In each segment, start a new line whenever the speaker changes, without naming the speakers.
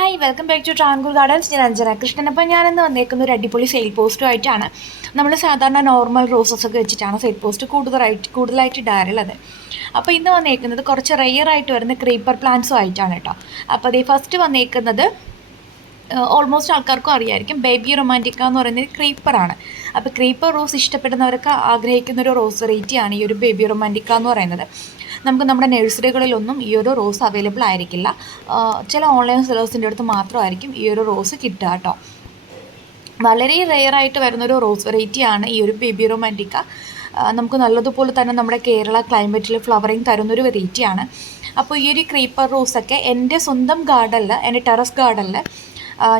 Hi welcome back to Travancore gardens ഞാൻ അഞ്ജന കൃഷ്ണൻ. അപ്പോൾ ഞാനിന്ന് വന്നേക്കുന്ന ഒരു അടിപൊളി സെയിൽ പോസ്റ്റുമായിട്ടാണ് നമ്മൾ സാധാരണ നോർമൽ റോസസ് ഒക്കെ വെച്ചിട്ടാണ് സെയിൽ പോസ്റ്റ് കൂടുതലായിട്ട് കൂടുതലായിട്ട് ഇടാറുള്ളത്. അപ്പോൾ ഇന്ന് വന്നേക്കുന്നത് കുറച്ച് റെയർ ആയിട്ട് വരുന്ന ക്രീപ്പർ പ്ലാന്റ്സും ആയിട്ടാണ് കേട്ടോ. അപ്പോൾ അതേ ഫസ്റ്റ് വന്നേക്കുന്നത് ഓൾമോസ്റ്റ് ആൾക്കാർക്കും അറിയായിരിക്കും ബേബി റൊമാന്റിക്ക എന്ന് പറയുന്നത് ക്രീപ്പറാണ് അപ്പോൾ ക്രീപ്പർ റോസ് ഇഷ്ടപ്പെടുന്നവരൊക്കെ ആഗ്രഹിക്കുന്ന ഒരു റോസ് വെറൈറ്റിയാണ് ഈ ഒരു ബേബി റൊമാന്റിക്ക എന്ന് പറയുന്നത്. നമുക്ക് നമ്മുടെ നഴ്സറികളിലൊന്നും ഈ ഒരു റോസ് അവൈലബിൾ ആയിരിക്കില്ല. ചില ഓൺലൈൻ സെലേഴ്സിന്റെ അടുത്ത് മാത്രമായിരിക്കും ഈ ഒരു റോസ് കിട്ടുക കേട്ടോ. വളരെ റെയറായിട്ട് വരുന്നൊരു റോസ് വെറൈറ്റിയാണ് ഈ ഒരു ബേബി റൊമാന്റിക്ക. നമുക്ക് നല്ലതുപോലെ തന്നെ നമ്മുടെ കേരള ക്ലൈമറ്റിൽ ഫ്ലവറിങ് തരുന്നൊരു വെറൈറ്റിയാണ് അപ്പോൾ ഈ ഒരു ക്രീപ്പർ റോസൊക്കെ എന്റെ സ്വന്തം ഗാർഡനിൽ എന്റെ ടെറസ് ഗാർഡനിൽ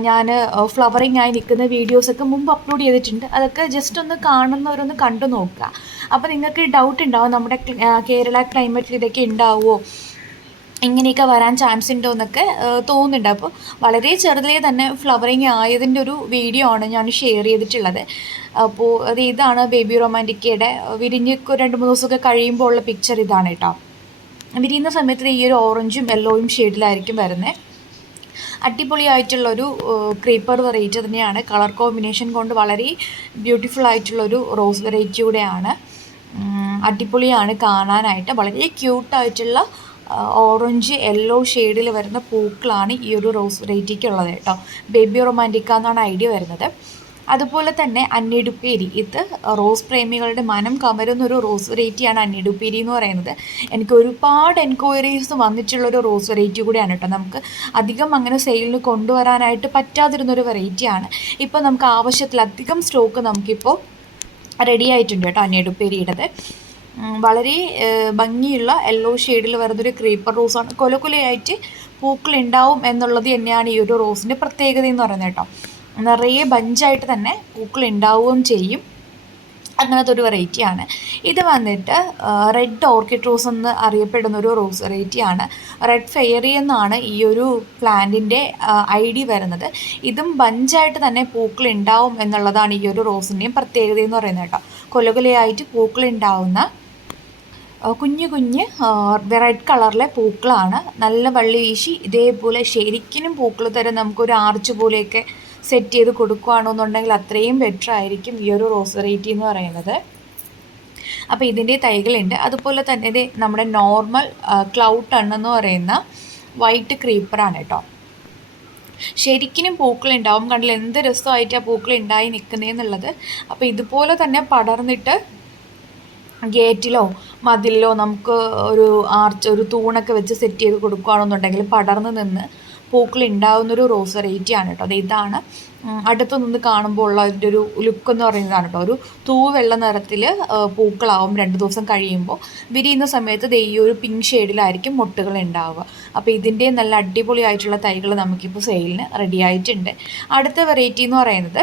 ഞാൻ ഫ്ലവറിങ് ആയി നിൽക്കുന്ന വീഡിയോസൊക്കെ മുമ്പ് അപ്ലോഡ് ചെയ്തിട്ടുണ്ട്. അതൊക്കെ ജസ്റ്റ് ഒന്ന് കാണുന്നവരൊന്ന് കണ്ടു നോക്കുക. അപ്പോൾ നിങ്ങൾക്ക് ഡൗട്ട് ഉണ്ടാവും നമ്മുടെ കേരള ക്ലൈമറ്റിൽ ഇതൊക്കെ ഉണ്ടാവുമോ? ഇങ്ങനെയൊക്കെ വരാൻ ചാൻസ് ഉണ്ടോ എന്നൊക്കെ തോന്നുന്നുണ്ട്. അപ്പോൾ വളരെ ചെറുതിലേ തന്നെ ഫ്ലവറിങ് ആയതിന്റെ ഒരു വീഡിയോ ആണ് ഞാൻ ഷെയർ ചെയ്തിട്ടുള്ളത്. അപ്പോൾ അത് ഇതാണ് ബേബി റൊമാന്റിക്കയുടെ വിരിഞ്ഞ് രണ്ട് മൂന്ന് ദിവസമൊക്കെ കഴിയുമ്പോൾ ഉള്ള പിക്ചർ ഇതാണ് കേട്ടോ. വിരിയുന്ന സമയത്ത് ഈ ഒരു ഓറഞ്ചും യെല്ലോയും ഷെയ്ഡിലായിരിക്കും വരുന്നത്. അടിപൊളിയായിട്ടുള്ളൊരു ക്രീപ്പർ വെറൈറ്റി തന്നെയാണ്. കളർ കോമ്പിനേഷൻ കൊണ്ട് വളരെ ബ്യൂട്ടിഫുൾ ആയിട്ടുള്ളൊരു റോസ് വെറൈറ്റി കൂടെയാണ്. അടിപൊളിയാണ് കാണാനായിട്ട്. വളരെ ക്യൂട്ടായിട്ടുള്ള ഓറഞ്ച് യെല്ലോ ഷെയ്ഡിൽ വരുന്ന പൂക്കളാണ് ഈ ഒരു റോസ് വെറൈറ്റിക്ക് ഉള്ളത് കേട്ടോ. ബേബി റൊമാന്റിക്ക എന്നാണ് ഐഡിയ വരുന്നത്. അതുപോലെ തന്നെ അന്നിടുപ്പേരി. ഇത് റോസ് പ്രേമികളുടെ മനം കമരുന്ന ഒരു റോസ് വെറൈറ്റിയാണ് അന്നിടുപ്പേരി എന്ന് പറയുന്നത്. എനിക്ക് ഒരുപാട് എൻക്വയറീസ് വന്നിട്ടുള്ളൊരു റോസ് വെറൈറ്റി കൂടിയാണ് കേട്ടോ. നമുക്ക് അധികം അങ്ങനെ സെയിലിന് കൊണ്ടുവരാനായിട്ട് പറ്റാതിരുന്നൊരു വെറൈറ്റിയാണ്. ഇപ്പോൾ നമുക്ക് ആവശ്യത്തിലധികം സ്റ്റോക്ക് നമുക്കിപ്പോൾ റെഡി ആയിട്ടുണ്ട് കേട്ടോ അന്നിടുപ്പേരിയുടേത്. വളരെ ഭംഗിയുള്ള യെല്ലോ ഷെയ്ഡിൽ വരുന്നൊരു ക്രീപ്പർ റോസാണ് കൊലകുലയായിട്ട് പൂക്കൾ ഉണ്ടാവും എന്നുള്ളത് തന്നെയാണ് ഈ ഒരു റോസിന്റെ പ്രത്യേകത എന്ന് പറയുന്നത് കേട്ടോ. നിറയെ ബഞ്ചായിട്ട് തന്നെ പൂക്കൾ ഉണ്ടാവുകയും ചെയ്യും. അങ്ങനത്തെ ഒരു വെറൈറ്റിയാണ് ഇത് വന്നിട്ട് റെഡ് ഓർക്കിഡ് റോസ് എന്ന് അറിയപ്പെടുന്ന ഒരു റോസ് വെറൈറ്റിയാണ് റെഡ് ഫെയറി എന്നാണ് ഈ ഒരു പ്ലാന്റിന്റെ ഐ ഡി വരുന്നത്. ഇതും ബഞ്ചായിട്ട് തന്നെ പൂക്കൾ ഉണ്ടാവും എന്നുള്ളതാണ് ഈ ഒരു റോസിന്റെയും പ്രത്യേകത എന്ന് പറയുന്നത് കേട്ടോ. കൊലകൊലയായിട്ട് പൂക്കൾ ഉണ്ടാവുന്ന കുഞ്ഞു കുഞ്ഞ് റെഡ് കളറിലെ പൂക്കളാണ്. നല്ല വള്ളി വീശി ഇതേപോലെ ശരിക്കും പൂക്കൾ തരം നമുക്കൊരു ആർച്ച് പോലെയൊക്കെ സെറ്റ് ചെയ്ത് കൊടുക്കുകയാണെന്നുണ്ടെങ്കിൽ അത്രയും ബെറ്റർ ആയിരിക്കും ഈ ഒരു റോസ് വെറൈറ്റി എന്ന് പറയുന്നത്. അപ്പോൾ ഇതിന്റെ തൈകളുണ്ട്. അതുപോലെ തന്നെ ഇത് നമ്മുടെ നോർമൽ ക്ലൗഡ് ടൺ എന്ന് പറയുന്ന വൈറ്റ് ക്രീപ്പറാണ് കേട്ടോ. ശരിക്കും പൂക്കൾ ഉണ്ടാവും. കണ്ടില്ല? എന്ത് രസമായിട്ട് ആ പൂക്കൾ ഉണ്ടായി നിൽക്കുന്നതെന്നുള്ളത് അപ്പോൾ ഇതുപോലെ തന്നെ പടർന്നിട്ട് ഗേറ്റിലോ മതിലിലോ നമുക്ക് ഒരു ആർച്ച് ഒരു തൂണൊക്കെ വെച്ച് സെറ്റ് ചെയ്ത് കൊടുക്കുകയാണെന്നുണ്ടെങ്കിൽ പടർന്ന് നിന്ന് പൂക്കൾ ഉണ്ടാകുന്ന ഒരു റോസ് വെറൈറ്റി ആണ് കേട്ടോ. അത് ഇതാണ്. അടുത്ത് നിന്ന് കാണുമ്പോൾ ഉള്ള അതിന്റെ ഒരു ലുക്ക് എന്ന് പറയുന്നതാണ് കേട്ടോ. ഒരു തൂവെള്ള നിറത്തിൽ പൂക്കളാവും രണ്ട് ദിവസം കഴിയുമ്പോൾ. വിരിയുന്ന സമയത്ത് ദേ ഈ ഒരു പിങ്ക് ഷെയ്ഡിലായിരിക്കും മുട്ടുകൾ ഉണ്ടാവുക. അപ്പോൾ ഇതിന്റെ നല്ല അടിപൊളിയായിട്ടുള്ള തൈകൾ നമുക്കിപ്പോൾ സെയിലിന് റെഡി ആയിട്ടുണ്ട്. അടുത്ത വെറൈറ്റി എന്ന് പറയുന്നത്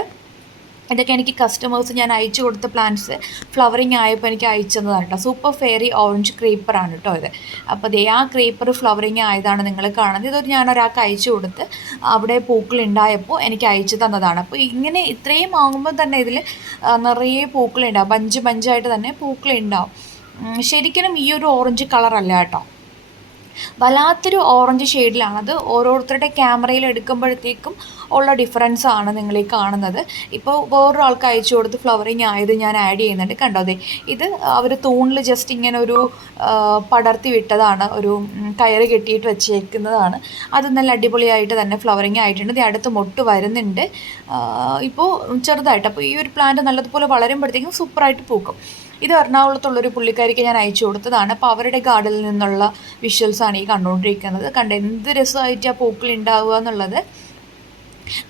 ഇതൊക്കെ എനിക്ക് കസ്റ്റമേഴ്സ് ഞാൻ അയച്ചു കൊടുത്ത പ്ലാന്റ്സ് ഫ്ലവറിങ് ആയപ്പോൾ എനിക്ക് അയച്ചു തന്നതാണ് കേട്ടോ സൂപ്പർ ഫെയറി ഓറഞ്ച് ക്രീപ്പറാണ് കേട്ടോ ഇത്. അപ്പോൾ ദേ ആ ക്രീപ്പർ ഫ്ലവറിങ് ആയതാണ് നിങ്ങൾ കാണുന്നത്. ഇതൊരു ഞാൻ ഒരാൾക്ക് അയച്ചു കൊടുത്ത് അവിടെ പൂക്കൾ ഉണ്ടായപ്പോൾ എനിക്ക് അയച്ചു തന്നതാണ്. അപ്പോൾ ഇങ്ങനെ ഇത്രയും വാങ്ങുമ്പോൾ തന്നെ ഇതിൽ നിറയെ പൂക്കളുണ്ടാവും ബഞ്ച് ബഞ്ചായിട്ട് തന്നെ പൂക്കളുണ്ടാവും ശരിക്കും ഈ ഒരു ഓറഞ്ച് കളറല്ല കേട്ടോ വല്ലാത്തൊരു ഓറഞ്ച് ഷെയ്ഡിലാണത് ഓരോരുത്തരുടെ ക്യാമറയിൽ എടുക്കുമ്പോഴത്തേക്കും ഉള്ള ഡിഫറൻസ് ആണ് നിങ്ങൾ ഈ കാണുന്നത്. ഇപ്പോൾ വേറൊരാൾക്ക് അയച്ചു കൊടുത്ത് ഫ്ലവറിങ് ആയത് ഞാൻ ആഡ് ചെയ്യുന്നുണ്ട്. കണ്ടോ അതെ ഇത് അവർ തൂണിൽ ജസ്റ്റ് ഇങ്ങനെ ഒരു പടർത്തി വിട്ടതാണ്. ഒരു കയറ് കെട്ടിയിട്ട് വെച്ചേക്കുന്നതാണ്. അത് നല്ല അടിപൊളിയായിട്ട് തന്നെ ഫ്ലവറിങ് ആയിട്ടുണ്ട്. ഇത് അടുത്ത് മൊട്ട് വരുന്നുണ്ട്. ഇപ്പോൾ ചെറുതായിട്ട്. അപ്പോൾ ഈ ഒരു പ്ലാന്റ് നല്ലതുപോലെ വളരുമ്പോഴത്തേക്കും സൂപ്പറായിട്ട് പൂക്കും. ഇത് എറണാകുളത്തുള്ളൊരു പുള്ളിക്കാരിക്ക് ഞാൻ അയച്ചു കൊടുത്തതാണ്. അപ്പോൾ അവരുടെ ഗാർഡിൽ നിന്നുള്ള വിഷ്വൽസാണ് ഈ കണ്ടുകൊണ്ടിരിക്കുന്നത് കണ്ട് എന്ത് രസമായിട്ട് ആ പൂക്കൾ ഉണ്ടാവുക എന്നുള്ളത്.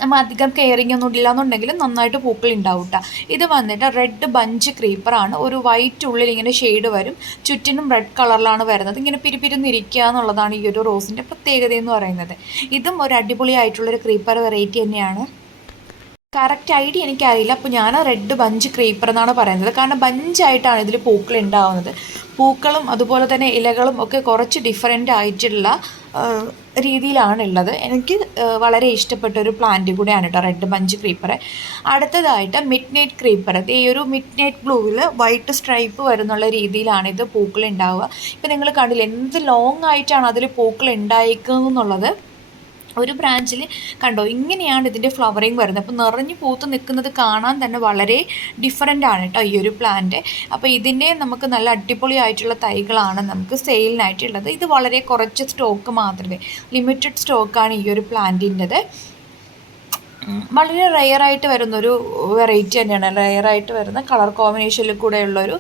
നമ്മൾ അധികം കെയറിങ് ഒന്നും ഇല്ല എന്നുണ്ടെങ്കിലും നന്നായിട്ട് പൂക്കൾ ഉണ്ടാവും ഇത് വന്നിട്ട് റെഡ് ബഞ്ച് ക്രീപ്പറാണ് ഒരു വൈറ്റ് ഉള്ളിൽ ഇങ്ങനെ ഷെയ്ഡ് വരും. ചുറ്റിനും റെഡ് കളറിലാണ് വരുന്നത്. ഇങ്ങനെ പിരിപിരിന്നിരിക്കുക എന്നുള്ളതാണ് ഈ ഒരു റോസിന്റെ പ്രത്യേകത എന്ന് പറയുന്നത്. ഇതും ഒരു അടിപൊളിയായിട്ടുള്ളൊരു ക്രീപ്പർ വെറൈറ്റി തന്നെയാണ്. കറക്റ്റ് ഐഡിയ എനിക്കറിയില്ല. അപ്പോൾ ഞാൻ റെഡ് ബഞ്ച് ക്രീപ്പർ എന്നാണ് പറയുന്നത്. കാരണം ബഞ്ചായിട്ടാണ് ഇതിൽ പൂക്കൾ ഉണ്ടാവുന്നത് പൂക്കളും അതുപോലെ തന്നെ ഇലകളും ഒക്കെ കുറച്ച് ഡിഫറെന്റ് ആയിട്ടുള്ള രീതിയിലാണ് ഉള്ളത് എനിക്ക് വളരെ ഇഷ്ടപ്പെട്ട ഒരു പ്ലാന്റ് കൂടെയാണ് കേട്ടോ റെഡ് ബഞ്ച് ക്രീപ്പർ അടുത്തതായിട്ട് മിഡ് നൈറ്റ് ക്രീപ്പർ ഈ ഒരു മിഡ് നൈറ്റ് ബ്ലൂവിൽ വൈറ്റ് സ്ട്രൈപ്പ് വരുന്നുള്ള രീതിയിലാണ് ഇത് പൂക്കൾ ഉണ്ടാവുക ഇപ്പം നിങ്ങൾ കണ്ടില്ല എന്ത് ലോങ് ആയിട്ടാണ് അതിൽ പൂക്കൾ ഉണ്ടായിരിക്കുന്നത് എന്നുള്ളത്? ഒരു ബ്രാഞ്ചിൽ കണ്ടോ ഇങ്ങനെയാണ് ഇതിന്റെ ഫ്ലവറിങ് വരുന്നത്. അപ്പോൾ നിറഞ്ഞു പൂത്ത് നിൽക്കുന്നത് കാണാൻ തന്നെ വളരെ ഡിഫറെന്റ് ആണ് കേട്ടോ ഈ ഒരു പ്ലാന്റ് അപ്പോൾ ഇതിന്റെ നമുക്ക് നല്ല അടിപൊളിയായിട്ടുള്ള തൈകളാണ് നമുക്ക് സെയിലിനായിട്ടുള്ളത് ഇത് വളരെ കുറച്ച് സ്റ്റോക്ക് മാത്രമേ ലിമിറ്റഡ് സ്റ്റോക്കാണ് ഈ ഒരു പ്ലാന്റിന്റെത് വളരെ റെയറായിട്ട് വരുന്നൊരു വെറൈറ്റി തന്നെയാണ്. റെയറായിട്ട് വരുന്ന കളർ കോമ്പിനേഷനിൽ കൂടെയുള്ളൊരു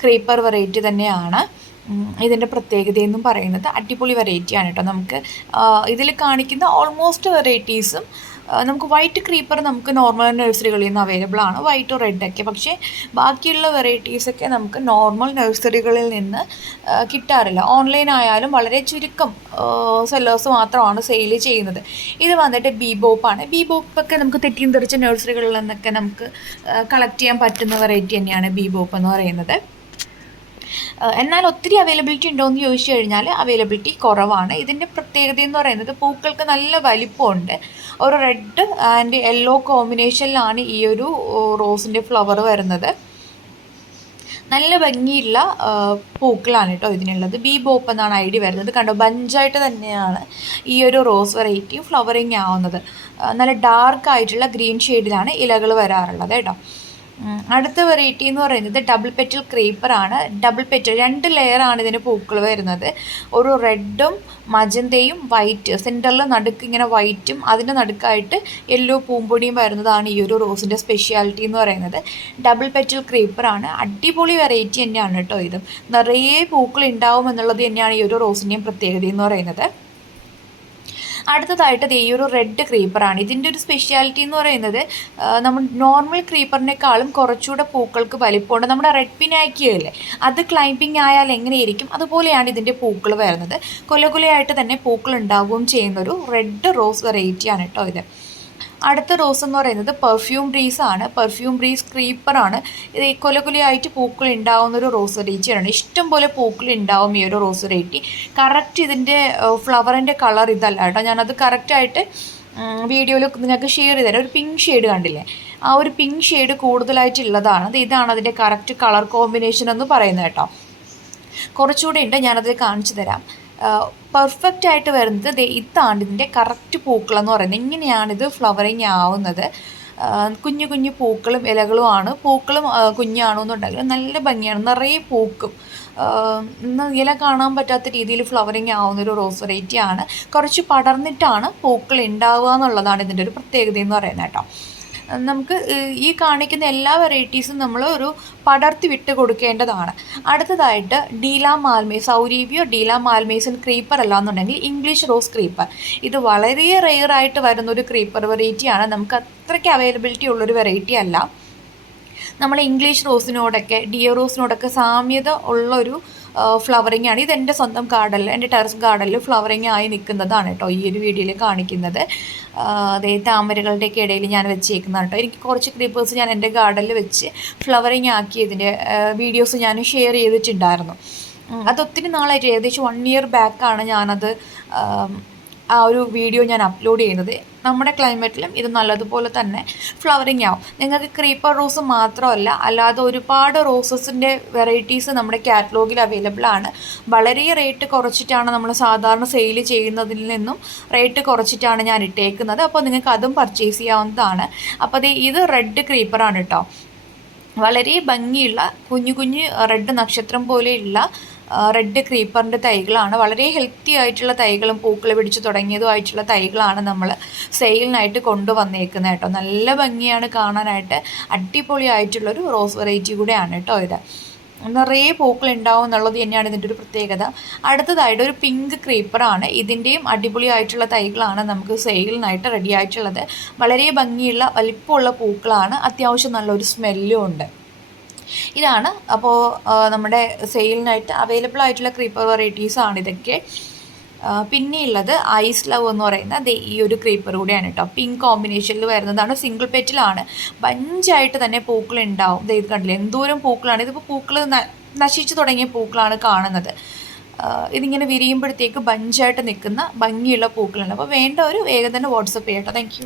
ക്രീപ്പർ വെറൈറ്റി തന്നെയാണ്. ഇതിന്റെ പ്രത്യേകതയെന്നും പറയുന്നത് അടിപൊളി വെറൈറ്റിയാണ് കേട്ടോ നമുക്ക് ഇതിൽ കാണിക്കുന്ന ഓൾമോസ്റ്റ് വെറൈറ്റീസും നമുക്ക് വൈറ്റ് ക്രീപ്പർ നമുക്ക് നോർമൽ നഴ്സറികളിൽ നിന്ന് അവൈലബിൾ ആണ്. വൈറ്റ് റെഡൊക്കെ പക്ഷേ ബാക്കിയുള്ള വെറൈറ്റീസൊക്കെ നമുക്ക് നോർമൽ നഴ്സറികളിൽ നിന്ന് കിട്ടാറില്ല. ഓൺലൈൻ ആയാലും വളരെ ചുരുക്കം സെല്ലേഴ്സ് മാത്രമാണ് സെയിൽ ചെയ്യുന്നത്. ഇത് വന്നിട്ട് ബി ബോപ്പാണ് ബി ബോപ്പൊക്കെ നമുക്ക് തെറ്റിയും തെറിച്ച നഴ്സറികളിൽ നിന്നൊക്കെ നമുക്ക് കളക്ട് ചെയ്യാൻ പറ്റുന്ന വെറൈറ്റി തന്നെയാണ് ബി ബോപ്പ് എന്ന് പറയുന്നത്. എന്നാൽ ഒത്തിരി അവൈലബിലിറ്റി ഉണ്ടോ എന്ന് ചോദിച്ചു കഴിഞ്ഞാൽ അവൈലബിലിറ്റി കുറവാണ്. ഇതിന്റെ പ്രത്യേകത എന്ന് പറയുന്നത് പൂക്കൾക്ക് നല്ല വലിപ്പമുണ്ട്. ഒരു റെഡ് ആൻഡ് യെല്ലോ കോമ്പിനേഷനിലാണ് ഈ ഒരു റോസിന്റെ ഫ്ലവർ വരുന്നത്. നല്ല ഭംഗിയുള്ള പൂക്കളാണ് കേട്ടോ ഇതിനുള്ളത്. ബി ബോപ്പ് എന്നാണ് ഐ ഡി വരുന്നത്. കണ്ടോ ബഞ്ചായിട്ട് തന്നെയാണ് ഈ ഒരു റോസ് വെറൈറ്റി ഫ്ലവറിങ് ആവുന്നത്. നല്ല ഡാർക്ക് ആയിട്ടുള്ള ഗ്രീൻ ഷെയ്ഡിലാണ് ഇലകൾ വരാറുള്ളത് കേട്ടോ. അടുത്ത വെറൈറ്റി എന്ന് പറയുന്നത് ഡബിൾ പെറ്റൽ ക്രീപ്പർ ആണ്. ഡബിൾ പെറ്റൽ രണ്ട് ലെയർ ആണ് ഇതിന് പൂക്കൾ വരുന്നത്. ഒരു റെഡും മജന്തയും വൈറ്റ് സെന്ററിൽ നടുക്ക് ഇങ്ങനെ വൈറ്റും അതിന്റെ നടുക്കായിട്ട് യെല്ലോ പൂമ്പൊടിയും വരുന്നതാണ് ഈ ഒരു റോസിന്റെ സ്പെഷ്യാലിറ്റി എന്ന് പറയുന്നത്. ഡബിൾ പെറ്റൽ ക്രീപ്പർ ആണ്. അടിപൊളി വെറൈറ്റി തന്നെയാണ് കേട്ടോ ഇത്. നിറയെ പൂക്കൾ ഉണ്ടാവും എന്നുള്ളത് തന്നെയാണ് ഈ ഒരു റോസിന്റെയും പ്രത്യേകത എന്ന് പറയുന്നത്. അടുത്തതായിട്ട് ഈ ഒരു റെഡ് ക്രീപ്പറാണ് ഇതിന്റെ ഒരു സ്പെഷ്യാലിറ്റി എന്ന് പറയുന്നത് നമ്മൾ നോർമൽ ക്രീപ്പറിനേക്കാളും കുറച്ചുകൂടെ പൂക്കൾക്ക് വലിപ്പമുണ്ട്. നമ്മുടെ റെഡ് പിനാക്കിയല്ലേ അത് ക്ലൈമ്പിംഗ് ആയാൽ എങ്ങനെയായിരിക്കും അതുപോലെയാണ് ഇതിന്റെ പൂക്കൾ വരുന്നത്. കൊലകൊലയായിട്ട് തന്നെ പൂക്കൾ ഉണ്ടാവുകയും ചെയ്യുന്നൊരു റെഡ് റോസ് വെറൈറ്റിയാണ് കേട്ടോ ഇത്. അടുത്ത റോസ് എന്ന് പറയുന്നത് പെർഫ്യൂം ബ്രീസ് ആണ്. പെർഫ്യൂം ബ്രീസ് ക്രീപ്പർ ആണ്. ഇത് കൊല കൊലയായിട്ട് പൂക്കൾ ഉണ്ടാവുന്ന ഒരു റോസ് റേറ്റിയാണ് ഇഷ്ടം പോലെ പൂക്കൾ ഉണ്ടാവും ഈ ഒരു റോസ് റേറ്റി കറക്റ്റ് ഇതിന്റെ ഫ്ലവറിന്റെ കളർ ഇതല്ല കേട്ടോ. ഞാനത് കറക്റ്റായിട്ട് വീഡിയോയിൽ നിങ്ങൾക്ക് ഷെയർ ചെയ്തുതരാം ഒരു പിങ്ക് ഷെയ്ഡ് കണ്ടില്ലേ? ആ ഒരു പിങ്ക് ഷെയ്ഡ് കൂടുതലായിട്ടുള്ളതാണ്. ഇതാണ് അതിന്റെ കറക്റ്റ് കളർ കോമ്പിനേഷൻ എന്ന് പറയുന്നത് കേട്ടോ. കുറച്ചുകൂടെ ഉണ്ട് ഞാനത് കാണിച്ചു തരാം. പെർഫെക്റ്റ് ആയിട്ട് വരുന്നത് ഇതാണ് ഇതിന്റെ കറക്റ്റ് പൂക്കളെന്ന് പറയുന്നത്. ഇങ്ങനെയാണിത് ഫ്ലവറിങ് ആവുന്നത്. കുഞ്ഞു കുഞ്ഞു പൂക്കളും ഇലകളുമാണ്. പൂക്കളും കുഞ്ഞാണെന്നുണ്ടെങ്കിൽ നല്ല ഭംഗിയാണ്. നിറയെ പൂക്കും. ഇല കാണാൻ പറ്റാത്ത രീതിയിൽ ഫ്ലവറിങ് ആവുന്ന ഒരു റോസ് വെറൈറ്റി ആണ്. കുറച്ച് പടർന്നിട്ടാണ് പൂക്കൾ ഉണ്ടാവുക എന്നുള്ളതാണ് ഇതിന്റെ ഒരു പ്രത്യേകത എന്ന് പറയുന്നത് കേട്ടോ. നമുക്ക് ഈ കാണിക്കുന്ന എല്ലാ വെറൈറ്റീസും നമ്മൾ ഒരു പടർത്തി വിട്ട് കൊടുക്കേണ്ടതാണ്. അടുത്തതായിട്ട് ഡീല മാൽമേ സൗരീബിയോ ഡീല മാൽമേസൻ ക്രീപ്പർ അല്ല എന്നുണ്ടെങ്കിൽ ഇംഗ്ലീഷ് റോസ് ക്രീപ്പർ. ഇത് വളരെ റെയർ ആയിട്ട് വരുന്ന ഒരു ക്രീപ്പർ വെറൈറ്റിയാണ് നമുക്ക് അത്രയ്ക്ക് അവൈലബിലിറ്റി ഉള്ളൊരു വെറൈറ്റി അല്ല. നമ്മൾ ഇംഗ്ലീഷ് റോസിനോടൊക്കെ ഡിയോ റോസിനോടൊക്കെ സാമ്യത ഉള്ളൊരു ഫ്ലവറിങ് ആണ്. ഇത് എന്റെ സ്വന്തം ഗാർഡനിൽ എന്റെ ടെറസ് ഗാർഡനിൽ ഫ്ലവറിങ് ആയി നിൽക്കുന്നതാണ് കേട്ടോ ഈ ഒരു വീഡിയോയിൽ കാണിക്കുന്നത്. അതേ താമരകളുടെയൊക്കെ ഇടയിൽ ഞാൻ വെച്ചേക്കുന്നതാണ് കേട്ടോ എനിക്ക് കുറച്ച് ക്രീപ്പേഴ്സ് ഞാൻ എന്റെ ഗാർഡനിൽ വെച്ച് ഫ്ലവറിങ് ആക്കിയതിന്റെ വീഡിയോസ് ഞാൻ ഷെയർ ചെയ്തിട്ടുണ്ടായിരുന്നു. അതൊത്തിരി നാളായിട്ട് ഏകദേശം വൺ ഇയർ ബാക്കാണ് ഞാനത് ആ ഒരു വീഡിയോ ഞാൻ അപ്ലോഡ് ചെയ്യുന്നത്. നമ്മുടെ ക്ലൈമറ്റിലും ഇത് നല്ലതുപോലെ തന്നെ ഫ്ലവറിങ് ആവും. നിങ്ങൾക്ക് ക്രീപ്പർ റോസ് മാത്രമല്ല അല്ലാതെ ഒരുപാട് റോസസിന്റെ വെറൈറ്റീസ് നമ്മുടെ കാറ്റലോഗിൽ അവൈലബിൾ ആണ്. വളരെ റേറ്റ് കുറച്ചിട്ടാണ് നമ്മൾ സാധാരണ സെയിൽ ചെയ്യുന്നതിൽ നിന്നും റേറ്റ് കുറച്ചിട്ടാണ് ഞാൻ ഇട്ടേക്കുന്നത്. അപ്പോൾ നിങ്ങൾക്ക് അതും പർച്ചേസ് ചെയ്യാവുന്നതാണ്. അപ്പോൾ അത് ഇത് റെഡ് ക്രീപ്പറാണ് കേട്ടോ. വളരെ ഭംഗിയുള്ള കുഞ്ഞു കുഞ്ഞു റെഡ് നക്ഷത്രം പോലെയുള്ള റെഡ് ക്രീപ്പറിന്റെ തൈകളാണ്. വളരെ ഹെൽത്തി ആയിട്ടുള്ള തൈകളും പൂക്കൾ പിടിച്ച് തുടങ്ങിയതുമായിട്ടുള്ള തൈകളാണ് നമ്മൾ സെയിലിനായിട്ട് കൊണ്ടുവന്നേക്കുന്നത് കേട്ടോ. നല്ല ഭംഗിയാണ് കാണാനായിട്ട്. അടിപൊളിയായിട്ടുള്ളൊരു റോസ് വെറൈറ്റി കൂടെയാണ് കേട്ടോ ഇത്. നിറയെ പൂക്കൾ ഉണ്ടാവും എന്നുള്ളത് തന്നെയാണ് ഇതിന്റെ ഒരു പ്രത്യേകത. അടുത്തതായിട്ട് ഒരു പിങ്ക് ക്രീപ്പറാണ്. ഇതിന്റെയും അടിപൊളിയായിട്ടുള്ള തൈകളാണ് നമുക്ക് സെയിലിനായിട്ട് റെഡി ആയിട്ടുള്ളത്. വളരെ ഭംഗിയുള്ള വലിപ്പമുള്ള പൂക്കളാണ്. അത്യാവശ്യം നല്ലൊരു സ്മെല്ലും ഉണ്ട്. ഇതാണ്. അപ്പോൾ നമ്മുടെ സെയിലിനായിട്ട് അവൈലബിൾ ആയിട്ടുള്ള ക്രീപ്പർ വെറൈറ്റീസ് ആണ് ഇതൊക്കെ. പിന്നെയുള്ളത് ഐസ് ലവ് എന്ന് പറയുന്ന ഈ ഒരു ക്രീപ്പർ കൂടിയാണ് കേട്ടോ പിങ്ക് കോമ്പിനേഷനിൽ വരുന്നതാണ് സിംഗിൾ പെറ്റിലാണ്. ബഞ്ചായിട്ട് തന്നെ പൂക്കൾ ഉണ്ടാവും. ഇത് കണ്ടില്ല എന്തോരം പൂക്കളാണ്. ഇതിപ്പോൾ പൂക്കൾ നശിച്ചു തുടങ്ങിയ പൂക്കളാണ് കാണുന്നത്. ഇതിങ്ങനെ വിരിയുമ്പോഴത്തേക്ക് ബഞ്ചായിട്ട് നിൽക്കുന്ന ഭംഗിയുള്ള പൂക്കളാണ്. അപ്പോൾ വേണ്ട ഒരു വേഗം തന്നെ വാട്സപ്പ് ചെയ്യട്ടോ താങ്ക്